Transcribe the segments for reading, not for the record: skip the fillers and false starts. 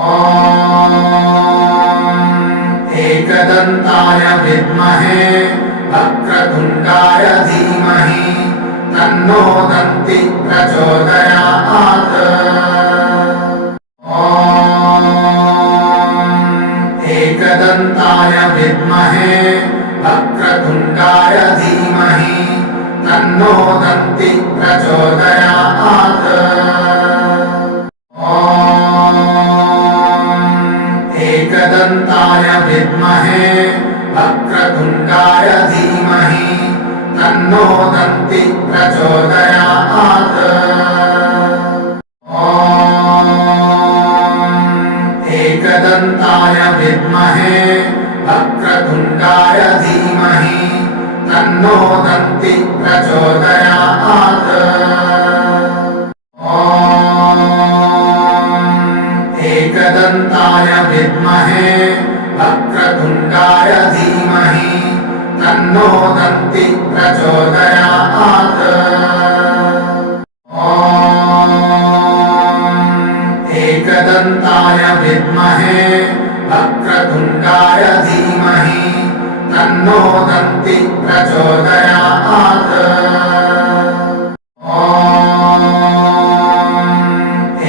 ॐ एकदन्ताय विद्महे वक्रतुण्डाय धीमहि तन्नो दन्ति प्रचोदयात्। ॐ एकदन्ताय विद्महे वक्रतुण्डाय धीमहि तन्नो दन्ति प्रचोदयात्। ॐ एकदन्ताय विद्महे वक्रतुण्डाय धीमहि तन्नो दन्ति प्रचोदयात्। ॐ एकदन्ताय विद्महे वक्रतुण्डाय धीमहि तन्नो दन्ति प्रचोदयात्। ॐ एकदन्ताय विद्महे वक्रतुण्डाय धीमहि तन्नो दन्ति प्रचोदयात्। ॐ एकदन्ताय विद्महे वक्रतुण्डाय धीमहि तन्नो दन्ति प्रचोदयात्। ॐ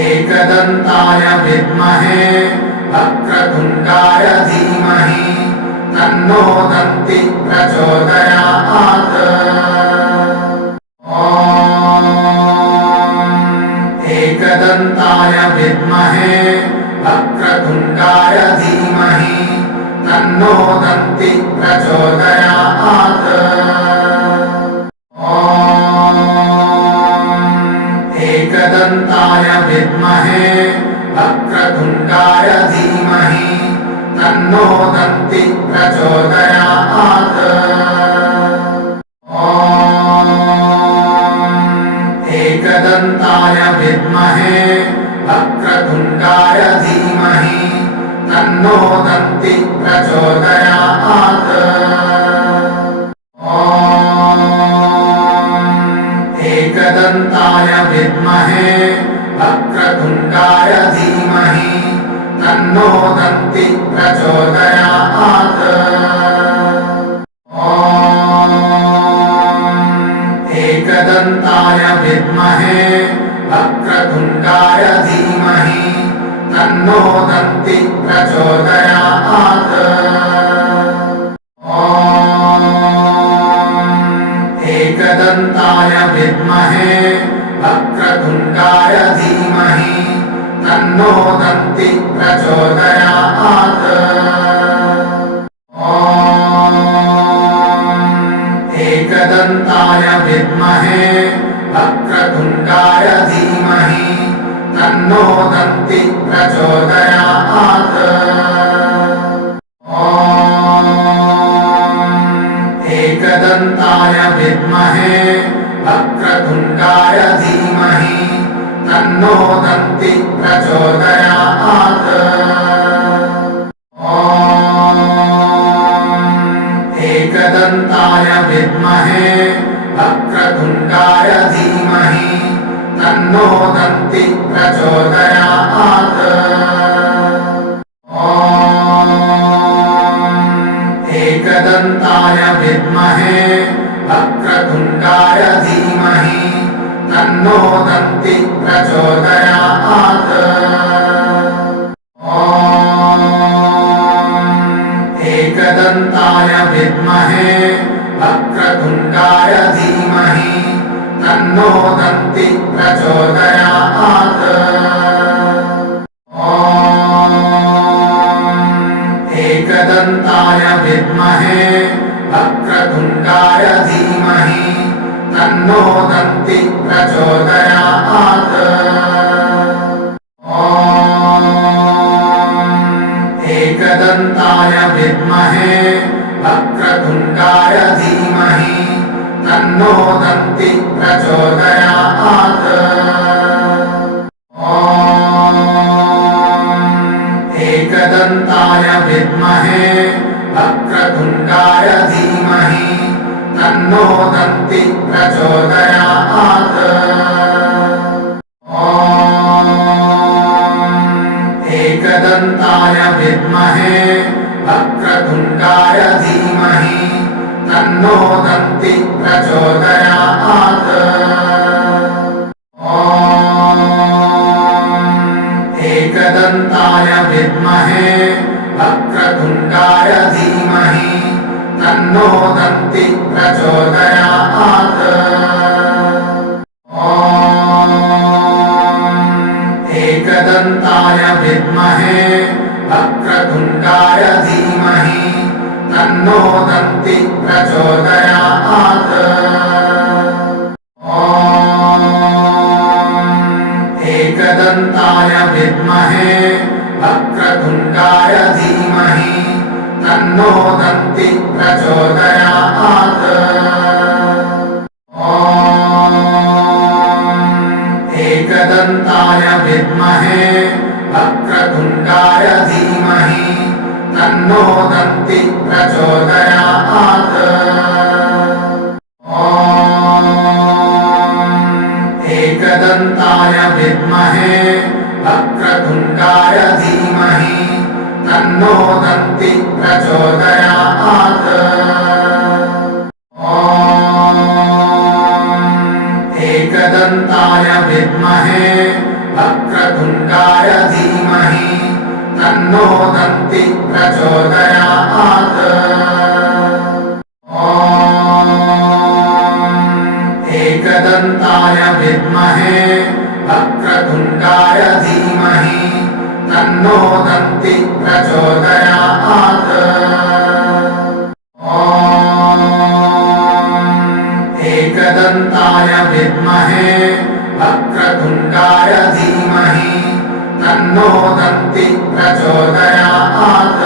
एकदन्ताय विद्महे वक्रतुण्डाय धीमहि तन्नो दन्ति प्रचोदयात्। ॐ एकदन्ताय विद्महे वक्रतुण्डाय धीमहि तन्नो दन्ति प्रचोदयात्। ॐ एकदन्ताय विद्महे वक्रतुण्डाय धीमहि तन्नो दन्ति प्रचोदयात्। ॐ एकदन्ताय विद्महे वक्रतुण्डाय धीमहि तन्नो दन्ति प्रचोदयात्। ॐ एकदन्ताय विद्महे वक्रतुण्डाय धीमहि तन्नो दन्ति प्रचोदयात्। ॐ एकदन्ताय विद्महे वक्रतुण्डाय धीमहि तन्नो दन्ति प्रचोदयात्। ॐ एकदन्ताय विद्महे वक्रतुण्डाय धीमहि तन्नो दन्ति प्रचोदयात्। ॐ एकदन्ताय विद्महे वक्रतुण्डाय धीमहि तन्नो दन्ति प्रचोदयात्। ॐ एकदन्ताय विद्महे वक्रतुण्डाय धीमहि तन्नो दन्ति प्रचोदयात्। ॐ एकदन्ताय विद्महे वक्रतुण्डाय धीमहि तन्नो दन्ति प्रचोदयात्। ॐ एकदन्ताय विद्महे वक्रतुण्डाय धीमहि तन्नो दन्ति प्रचोदयात्। ॐ एकदन्ताय विद्महे वक्रतुण्डाय धीमहि तन्नो दन्ति प्रचोदयात्। ॐ एकदन्ताय विद्महे वक्रतुण्डाय धीमहि तन्नो दन्ति प्रचोदयात्। ॐ एकदन्ताय विद्महे वक्रतुण्डाय धीमहि तन्नो दन्ति प्रचोदयात्। ॐ एकदन्ताय विद्महे वक्रतुण्डाय धीमहि तन्नो दन्ति प्रचोदयात्। ॐ एकदन्ताय विद्महे वक्रतुण्डाय धीमहि तन्नो दन्ति प्रचोदयात्। एकदन्ताय विद्महे वक्रतुण्डाय धीमहि तन्नो दन्ति प्रचोदयात्। एकदन्ताय विद्महे वक्रतुण्डाय धीमहि तन्नो दन्ति प्रचोदयात्। एकदन्ताय विद्महे वक्रतुण्डाय धीमहि तन्नो दन्ति प्रचोदयात्। एकदन्ताय विद्महे वक्रतुण्डाय धीमहि तन्नो दन्ति प्रचोदयात्। एकदन्ताय विद्महे वक्रतुण्डाय धीमहि तन्नो दन्ति प्रचोदयात्। एकदन्ताय विद्महे वक्रतुण्डाय धीमहि तन्नो दन्ति प्रचोदयात्। एकदन्ताय विद्महे वक्रतुण्डाय धीमहि तन्नो दन्ति प्रचोदयात्। एकदन्ताय विद्महे वक्रतुण्डाय धीमहि तन्नो दन्ति प्रचोदयात्।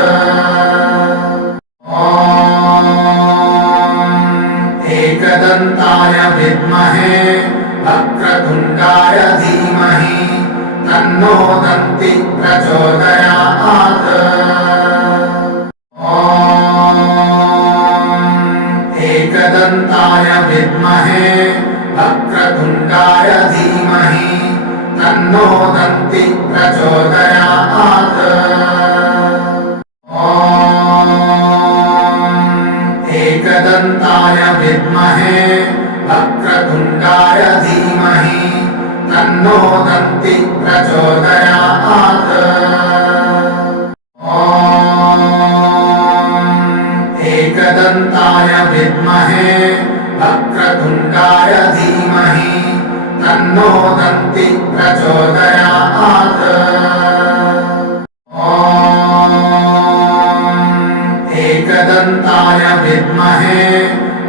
एकदन्ताय विद्महे वक्रतुण्डाय धीमहि तन्नो दन्ति प्रचोदयात्। एकदन्ताय विद्महे वक्रतुण्डाय धीमहि तन्नो दन्ति प्रचोदयात्। एकदन्ताय विद्महे वक्रतुण्डाय धीमहि तन्नो दन्ति प्रचोदयात्। एकदन्ताय विद्महे वक्रतुण्डाय धीमहि तन्नो दन्ति प्रचोदयात्। एकदन्ताय विद्महे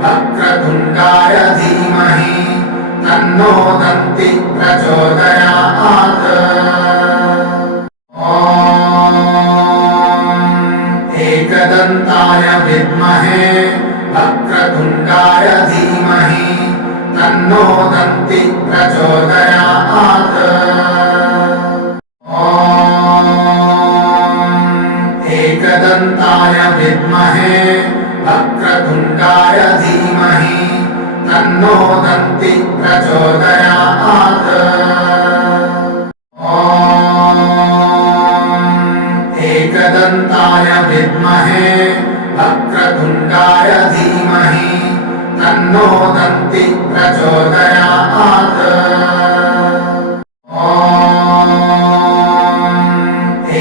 वक्रतुण्डाय धीमहि तन्नो दन्ति प्रचोदयात्। एकदन्ताय विद्महे वक्रतुण्डाय धीमहि तन्नो दन्ति प्रचोदयात्। एकदन्ताय विद्महे वक्रतुण्डाय धीमहि तन्नो दन्ति प्रचोदयात्। एकदन्ताय विद्महे वक्रतुण्डाय धीमहि तन्नो दन्ति प्रचोदयात्।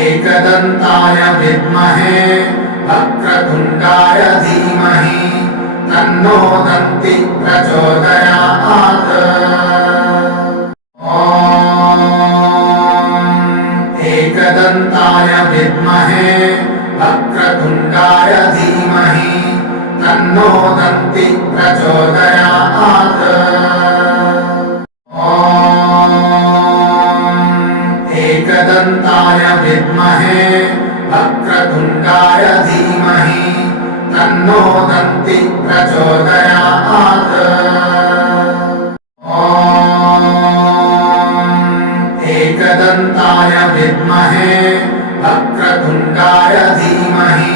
एकदन्ताय विद्महे वक्रतुण्डाय धीमहि तन्नो दन्ति प्रचोदयात्। एकदन्ताय विद्महे वक्रतुण्डाय धीमहि तन्नो दन्ति प्रचोदयात्। एकदन्ताय विद्महे वक्रतुण्डाय धीमहि तन्नो दन्ति प्रचोदयात्। एकदन्ताय विद्महे वक्रतुण्डाय धीमहि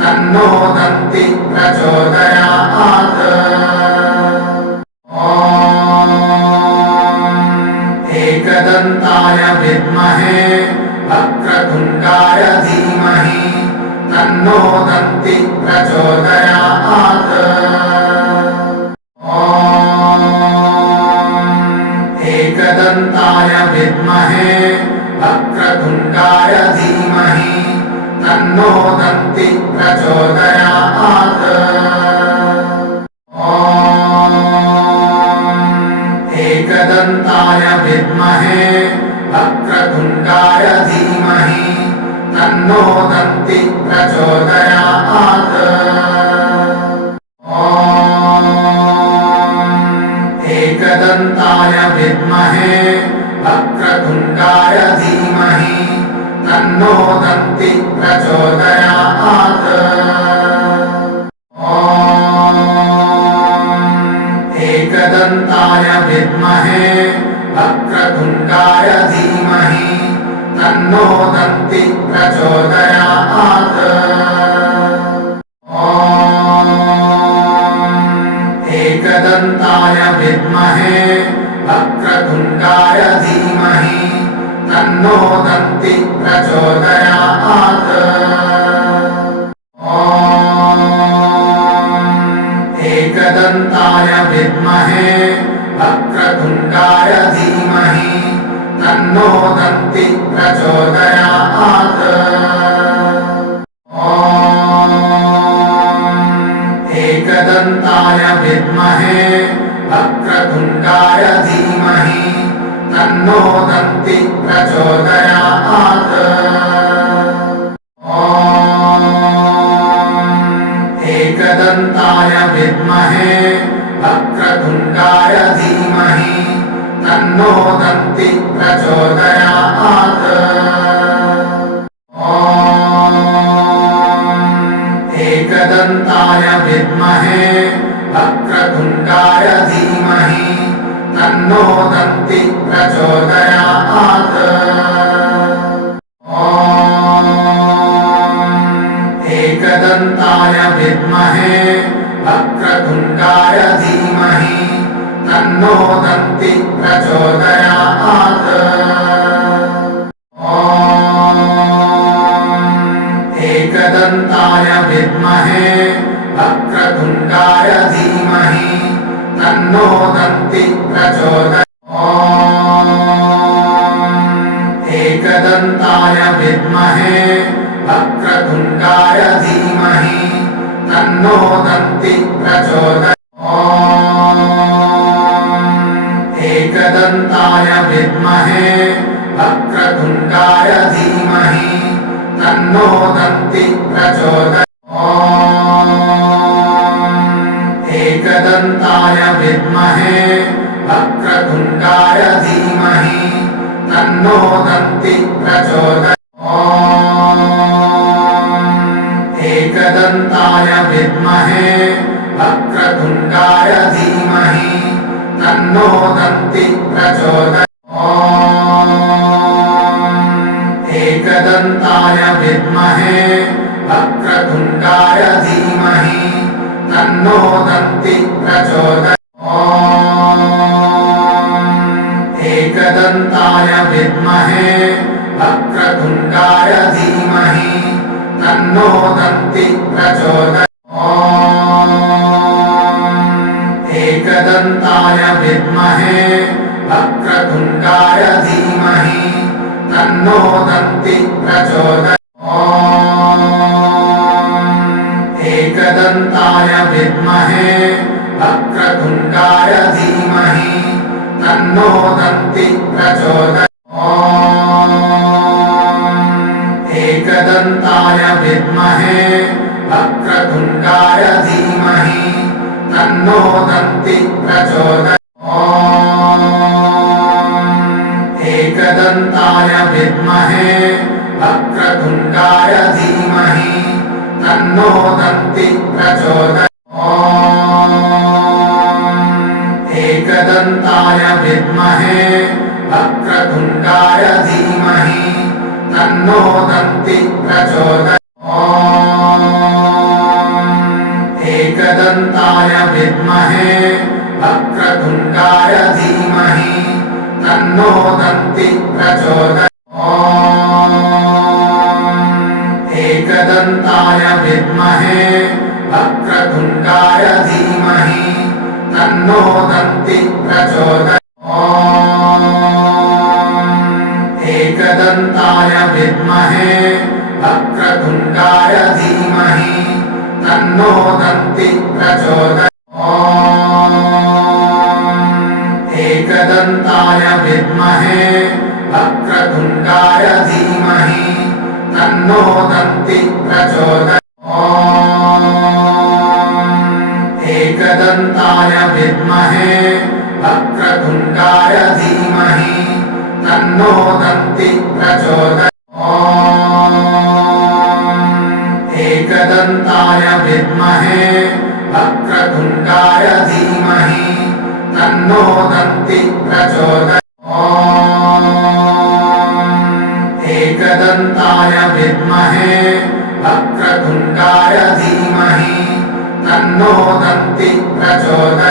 तन्नो दन्ति प्रचोदयात्। एकदन्ताय विद्महे वक्रतुण्डाय धीमहि तन्नो दन्ति प्रचोदयात्। एकदन्ताय विद्महे वक्रतुण्डाय धीमहि तन्नो दन्ति प्रचोदयात्। एकदन्ताय विद्महे वक्रतुण्डाय धीमहि तन्नो दन्ति प्रचोदयात्। एकदन्ताय विद्महे वक्रतुण्डाय धीमहि तन्नो दन्ति प्रचोदयात्। एकदन्ताय विद्महे वक्रतुण्डाय धीमहि तन्नो दन्ति प्रचोदयात्। एकदन्ताय विद्महे वक्रतुण्डाय धीमहि तन्नो दन्ति प्रचोदयात्। एकदन्ताय विद्महे वक्रतुण्डाय धीमहि तन्नो दन्ति प्रचोदयात्। एकदन्ताय विद्महे वक्रतुण्डाय धीमहि तन्नो दन्ति प्रचोदयात्। एकदन्ताय विद्महे वक्रतुण्डाय धीमहि तन्नो दन्ति प्रचोदयात्। एकदन्ताय विद्महे वक्रतुण्डाय धीमहि तन्नो दन्ति प्रचोदयात्। एकदन्ताय विद्महे वक्रतुण्डाय धीमहि तन्नो दन्ति प्रचोदयात्। एकदन्ताय विद्महे वक्रतुण्डाय धीमहि तन्नो दन्ति प्रचोदयात्। एकदन्ताय विद्महे वक्रतुण्डाय धीमहि तन्नो दन्ति प्रचोदयात्। एकदन्ताय विद्महे वक्रतुण्डाय धीमहि तन्नो दन्ति प्रचोदयात्। एकदन्ताय विद्महे वक्रतुण्डाय धीमहि तन्नो दन्ति प्रचोदयात्। एकदन्ताय विद्महे वक्रतुण्डाय धीमहि तन्नो दन्ति प्रचोदयात्। एकदन्ताय विद्महे वक्रतुण्डाय धीमहि तन्नो दन्ति प्रचोदयात्। एकदन्ताय विद्महे वक्रतुण्डाय धीमहि तन्नो दन्ति प्रचोदयात्। एकदन्ताय विद्महे वक्रतुण्डाय धीमहि तन्नो दन्ति प्रचोदयात्। एकदन्ताय विद्महे वक्रतुण्डाय धीमहि तन्नो दन्ति प्रचोदयात्। एकदन्ताय विद्महे वक्रतुण्डाय धीमहि तन्नो दन्ति प्रचोदयात्। एकदन्ताय विद्महे वक्रतुण्डाय धीमहि तन्नो दन्ति प्रचोदयात्। एकदन्ताय विद्महे वक्रतुण्डाय धीमहि तन्नो दन्ति प्रचोदयात्। एकदन्ताय विद्महे वक्रतुण्डाय धीमहि तन्नो दन्ति प्रचोदयात्। एकदन्ताय विद्महे वक्रतुण्डाय धीमहि तन्नो दन्ति प्रचोदयात्। एकदन्ताय विद्महे वक्रतुण्डाय धीमहि तन्नो दन्ति प्रचोदयात्। एकदन्ताय विद्महे वक्रतुण्डाय धीमहि तन्नो दन्ति प्रचोदयात्। एकदन्ताय विद्महे वक्रतुण्डाय धीमहि तन्नो दन्ति प्रचोदयात्। एकदन्ताय विद्महे वक्रतुण्डाय धीमहि तन्नो दन्ति प्रचोदयात्। एकदन्ताय विद्महे वक्रतुण्डाय धीमहि तन्नो दन्ति प्रचोदयात्।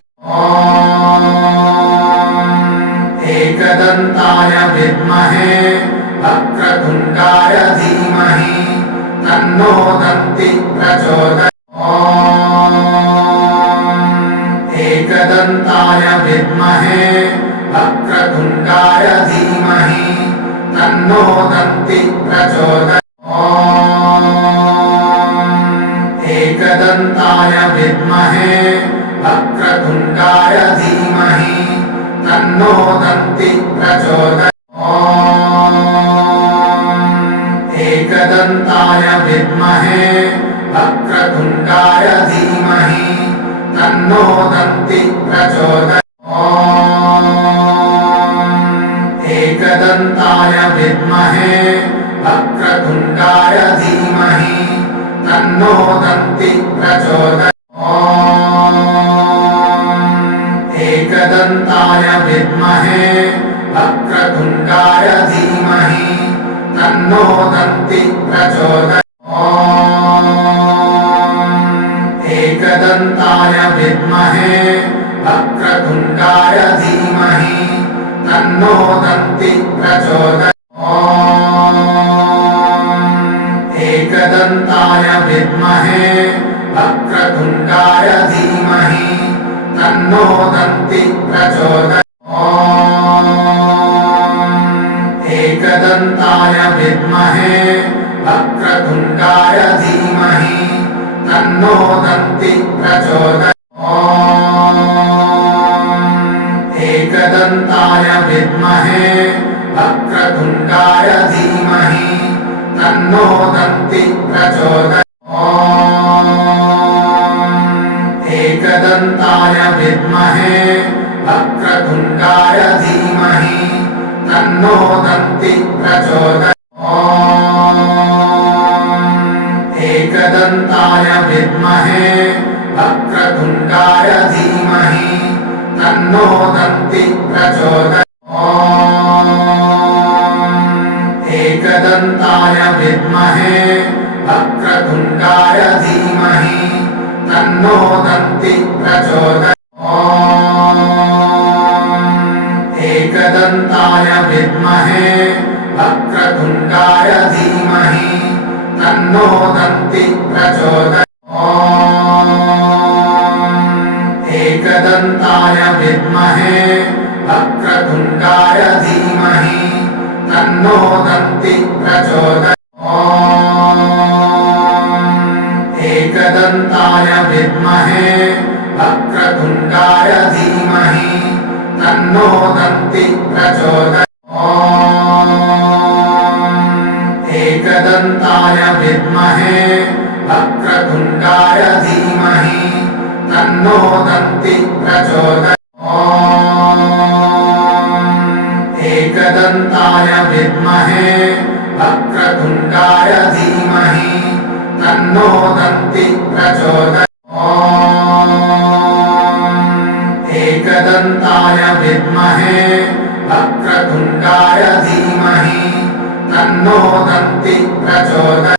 एकदन्ताय विद्महे वक्रतुण्डाय धीमहि तन्नो दन्ति प्रचोदयात्। एकदन्ताय विद्महे वक्रतुण्डाय धीमहि तन्नो दन्ति प्रचोदयात्। एकदन्ताय विद्महे वक्रतुण्डाय धीमहि तन्नो दन्ति प्रचोदयात्। एकदन्ताय विद्महे वक्रतुण्डाय धीमहि तन्नो दन्ति प्रचोदयात्। एकदन्ताय विद्महे वक्रतुण्डाय धीमहि तन्नो दन्ति प्रचोदयात्। एकदन्ताय विद्महे वक्रतुण्डाय धीमहि तन्नो दन्ति प्रचोदयात्। एकदन्ताय विद्महे वक्रतुण्डाय धीमहि तन्नो दन्ति प्रचोदयात्। एकदन्ताय विद्महे वक्रतुण्डाय धीमहि तन्नो दन्ति प्रचोदयात्। एकदन्ताय विद्महे वक्रतुण्डाय धीमहि तन्नो दन्ति प्रचोदयात्। एकदन्ताय विद्महे वक्रतुण्डाय धीमहि तन्नो दन्ति प्रचोदयात्। एकदन्ताय विद्महे वक्रतुण्डाय धीमहि तन्नो दन्ति प्रचोदयात्। एकदन्ताय विद्महे वक्रतुण्डाय धीमहि तन्नो दन्ति प्रचोदयात्। एकदन्ताय विद्महे वक्रतुण्डाय धीमहि तन्नो दन्ति प्रचोदयात्। एकदन्ताय विद्महे वक्रतुण्डाय धीमहि तन्नो दन्ति प्रचोदयात्। एकदन्ताय विद्महे वक्रतुण्डाय धीमहि तन्नो दन्ति प्रचोदयात्। एकदन्ताय विद्महे वक्रतुण्डाय धीमहि तन्नो दन्ति प्रचोदयात्। एकदन्ताय विद्महे वक्रतुण्डाय धीमहि तन्नो दन्ति प्रचोदयात्। एकदन्ताय विद्महे वक्रतुण्डाय धीमहि तन्नो दन्ति प्रचोदयात्। एकदन्ताय विद्महे वक्रतुण्डाय धीमहि तन्नो दन्ति प्रचोदयात्।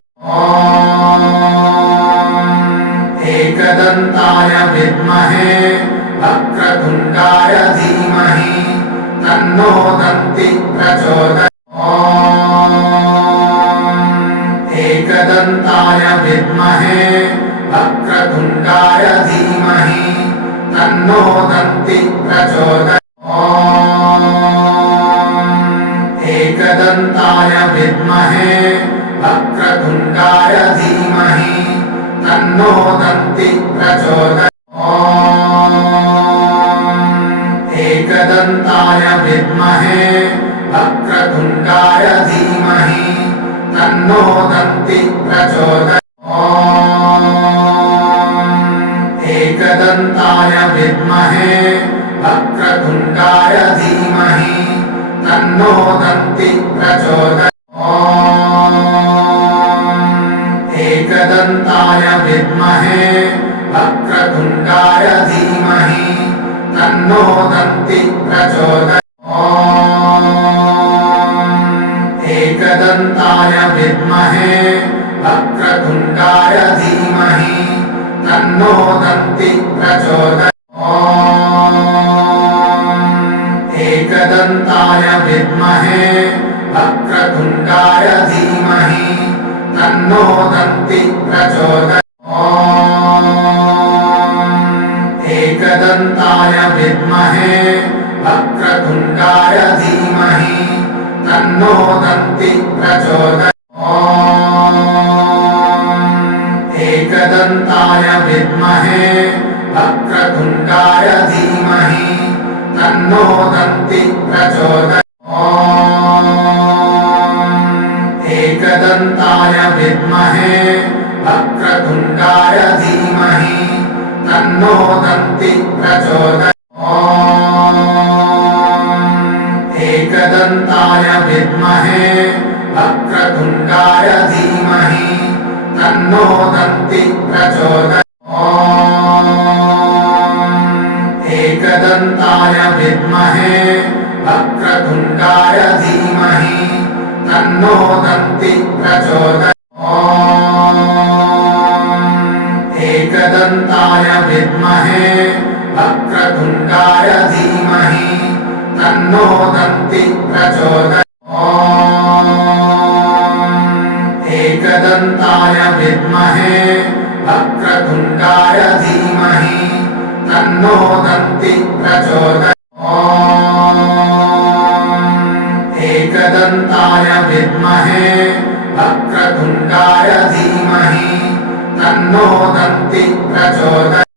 एकदन्ताय विद्महे वक्रतुण्डाय धीमहि तन्नो दन्ति प्रचोदयात्। एकदन्ताय विद्महे वक्रतुण्डाय धीमहि तन्नो दन्ति प्रचोदयात्। एकदन्ताय विद्महे वक्रतुण्डाय धीमहि तन्नो दन्ति प्रचोदयात्। एकदन्ताय विद्महे वक्रतुण्डाय धीमहि तन्नो दन्ति प्रचोदयात्। एकदन्ताय विद्महे वक्रतुण्डाय धीमहि तन्नो दन्ति प्रचोदयात्। एकदन्ताय विद्महे वक्रतुण्डाय धीमहि तन्नो दन्ति प्रचोदयात्। एकदन्ताय विद्महे वक्रतुण्डाय धीमहि तन्नो दन्ति प्रचोदयात्। एकदन्ताय विद्महे वक्रतुण्डाय धीमहि तन्नो दन्ति प्रचोदयात्। एकदन्ताय विद्महे वक्रतुण्डाय धीमहि तन्नो दन्ति प्रचोदयात्। एकदन्ताय विद्महे वक्रतुण्डाय धीमहि तन्नो दन्ति प्रचोदयात्। एकदन्ताय विद्महे वक्रतुण्डाय धीमहि तन्नो दन्ति प्रचोदयात्। एकदन्ताय विद्महे वक्रतुण्डाय धीमहि तन्नो दन्ति प्रचोदयात्। एकदन्ताय विद्महे वक्रतुण्डाय धीमहि तन्नो दन्ति प्रचोदयात्। एकदन्ताय विद्महे वक्रतुण्डाय धीमहि तन्नो दन्ति प्रचोदयात्। एकदन्ताय विद्महे वक्रतुण्डाय धीमहि तन्नो दन्ति प्रचोदयात्। एकदन्ताय विद्महे वक्रतुण्डाय धीमहि तन्नो दन्ति प्रचोदयात्।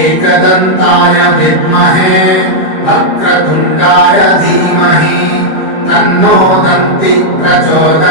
एकदन्ताय विद्महे वक्रतुण्डाय धीमहि तन्नो दन्ति प्रचोदयात्।